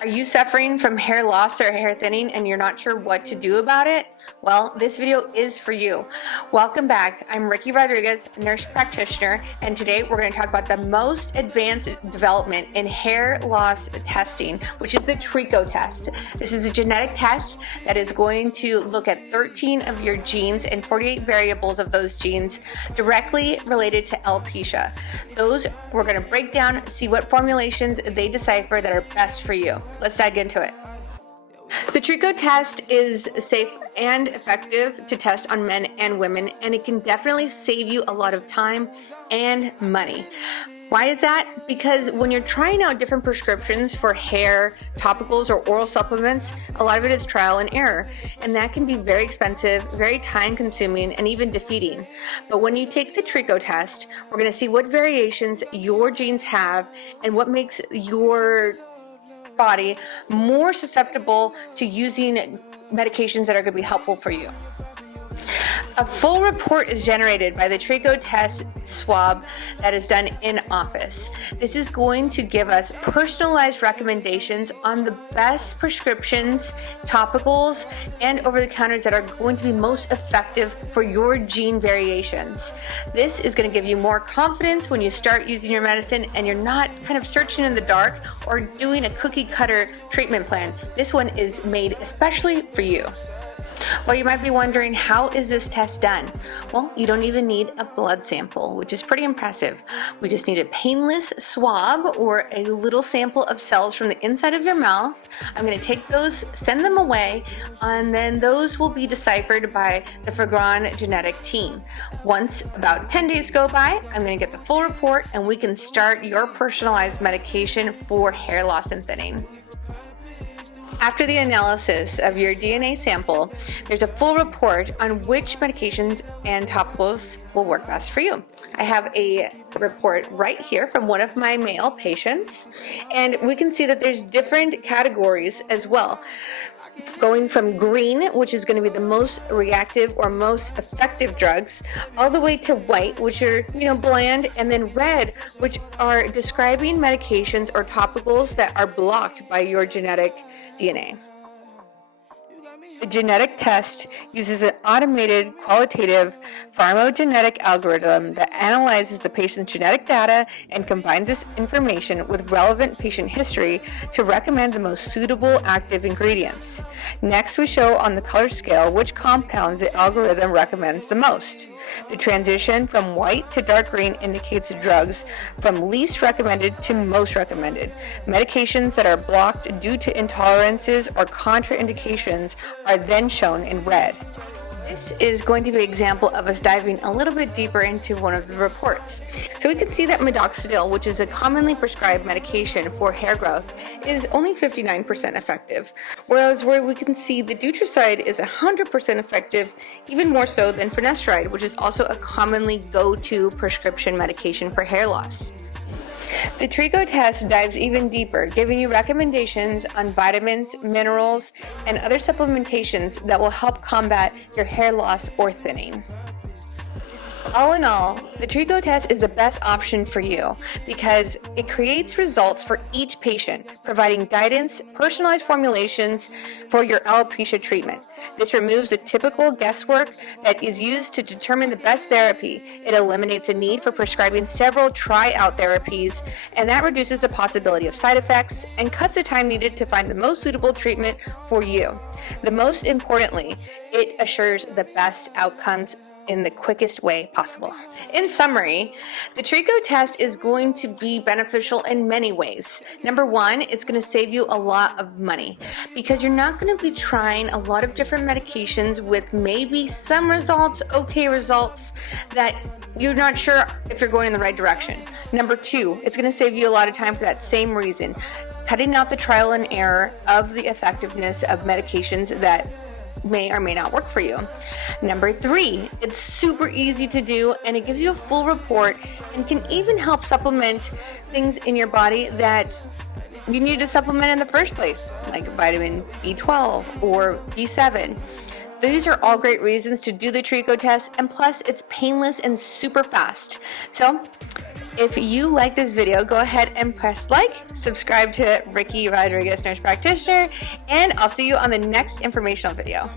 Are you suffering from hair loss or hair thinning and you're not sure what to do about it? Well, this video is for you. Welcome back. I'm Rikki Rodriguez, nurse practitioner, and today we're going to talk about the most advanced development in hair loss testing, which is the TRICHOtest. This is a genetic test that is going to look at 13 of your genes and 48 variables of those genes directly related to alopecia. Those we're going to break down, see what formulations they decipher that are best for you. Let's dive into it. The TRICHOtest is safe and effective to test on men and women, and it can definitely save you a lot of time and money. Why is that? Because when you're trying out different prescriptions for hair, topicals, or oral supplements, a lot of it is trial and error, and that can be very expensive, very time consuming, and even defeating. But when you take the TRICHOtest, we're going to see what variations your genes have and what makes your body more susceptible to using medications that are going to be helpful for you. A full report is generated by the TRICHOtest swab that is done in office. This is going to give us personalized recommendations on the best prescriptions, topicals, and over-the-counters that are going to be most effective for your gene variations. This is going to give you more confidence when you start using your medicine and you're not kind of searching in the dark or doing a cookie-cutter treatment plan. This one is made especially for you. Well, you might be wondering, how is this test done? Well, you don't even need a blood sample, which is pretty impressive. We just need a painless swab or a little sample of cells from the inside of your mouth. I'm going to take those, send them away, and then those will be deciphered by the Fagron genetic team. Once about 10 days go by, I'm going to get the full report and we can start your personalized medication for hair loss and thinning. After the analysis of your DNA sample, there's a full report on which medications and topicals will work best for you. I have a report right here from one of my male patients, and we can see that there's different categories as well. Going from green, which is going to be the most reactive or most effective drugs, all the way to white, which are, bland, and then red, which are describing medications or topicals that are blocked by your genetic DNA. The genetic test uses an automated qualitative pharmacogenetic algorithm that analyzes the patient's genetic data and combines this information with relevant patient history to recommend the most suitable active ingredients. Next, we show on the color scale which compounds the algorithm recommends the most. The transition from white to dark green indicates drugs from least recommended to most recommended. Medications that are blocked due to intolerances or contraindications are then shown in red. This is going to be an example of us diving a little bit deeper into one of the reports. So we can see that minoxidil, which is a commonly prescribed medication for hair growth, is only 59% effective, whereas where we can see the Dutricide is 100% effective, even more so than finasteride, which is also a commonly go-to prescription medication for hair loss. The TRICHOtest dives even deeper, giving you recommendations on vitamins, minerals, and other supplementations that will help combat your hair loss or thinning. All in all, the TRICHOtest is the best option for you because it creates results for each patient, providing guidance, personalized formulations for your alopecia treatment. This removes the typical guesswork that is used to determine the best therapy. It eliminates the need for prescribing several try-out therapies, and that reduces the possibility of side effects and cuts the time needed to find the most suitable treatment for you. The most importantly, it assures the best outcomes in the quickest way possible. In summary, the TRICHOtest is going to be beneficial in many ways. Number one, it's going to save you a lot of money because you're not going to be trying a lot of different medications with maybe some results, okay results, that you're not sure if you're going in the right direction. Number two, it's going to save you a lot of time for that same reason, cutting out the trial and error of the effectiveness of medications that may or may not work for you. Number three, it's super easy to do and it gives you a full report and can even help supplement things in your body that you need to supplement in the first place, like vitamin B12 or B7. These are all great reasons to do the TRICHOtest, and plus it's painless and super fast. So If you like this video, go ahead and press like, subscribe to Rikki Rodriguez, Nurse Practitioner, and I'll see you on the next informational video.